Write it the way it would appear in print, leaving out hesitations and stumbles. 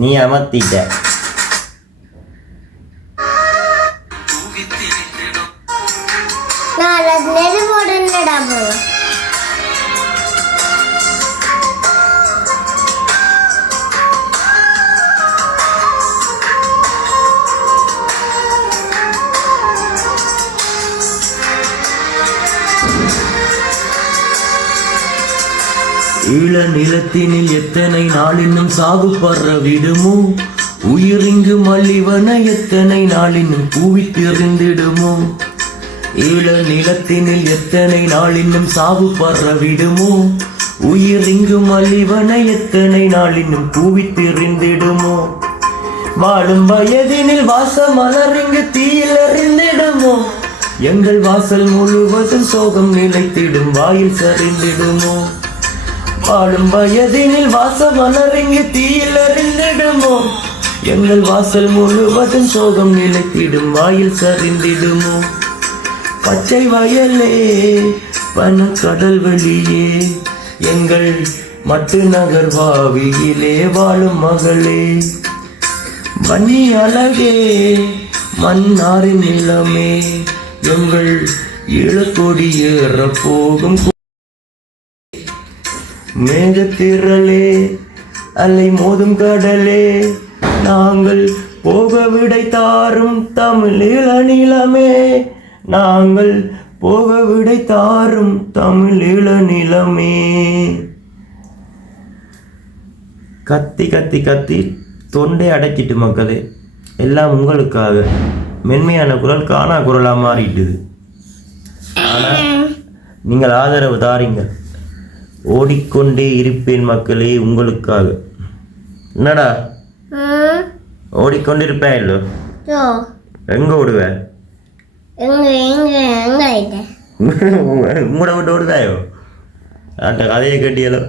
நீ அமர்த்திட்ட. ஈழ நிலத்தினில் எத்தனை நாள் இன்னும் சாகு பறவிடுமோ, உயிரிங்கு மல்லிவன எத்தனை நாள் இன்னும் கூவித்திருந்திடுமோ. ஈழ நிலத்தினில் எத்தனை நாள் இன்னும் சாகு பறவிடுமோ, உயிரிங்கு மல்லிவன எத்தனை நாள் இன்னும் கூவித்திருந்திடுமோ. வாழும் வயதினில் வாச மலரிங்கு தீயில் எறிந்திடுமோ, எங்கள் வாசல் முழுவதும் சோகம் நிலைத்திடும் வாயில் சரிந்திடுமோ. வாழும் வயதினில் வாச மலரிங்கு தீயில் எறிந்திடுமோ, எங்கள் வாசல் முழுவதும் சோகம் நிலைத்திடும் வாயில் சரிந்திடுமோ. பச்சை வயலே பனக்கடல் வெளியே, எங்கள் மட்டு நகர் வாவியிலே வாழும் மகளே. வன்னி அழகே மன்னாரின் நிலமே, எங்கள் ஈழக்கொடி ஏற போகும் மேகத்திரளே அலை மோதும் கடலே, நாங்கள் போக விடை தாரும் தமிழீழ நிலமே, நாங்கள் போக விடை தாரும் தமிழீழ நிலமே. கத்தி கத்தி கத்தி தொண்டை அடைச்சிட்டு மக்களே, எல்லாம் உங்களுக்காக. மென்மையான குரல் காணா குரலாக மாறிட்டுது. ஆனால் நீங்கள் ஆதரவு தாரீங்கள். ஓடிக்கொண்டே இருப்பேன் மக்களே உங்களுக்காக. என்னடா ஓடிக்கொண்டிருப்பேன் இல்லோ? எங்க ஓடுவேன்? உங்களோட விட்டு ஓடுதாயோ? அந்த கதையை கேட்டியலோ?